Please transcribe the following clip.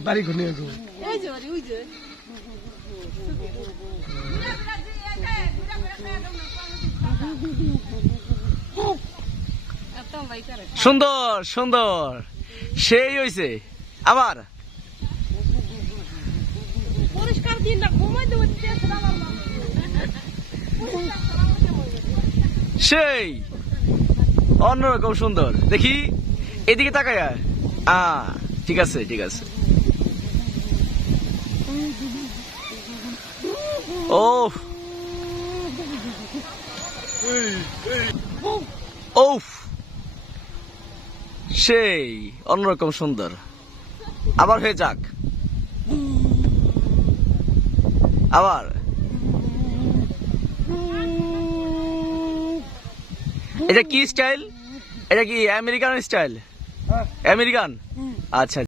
বাড়ি ঘুরে নিয়ে সুন্দর সুন্দর সেই হইছে আবার পরিষ্কার দিন না ঘুমাই দেবো সেই অন্যরকম সুন্দর দেখি এদিকে তাকায় ঠিক আছে ঠিক আছে ও ওফ সেই অন্যরকম সুন্দর আবার হয়ে যাক আবার এটা কি স্টাইল এটা কি আমেরিকান স্টাইল আমেরিকান আচ্ছা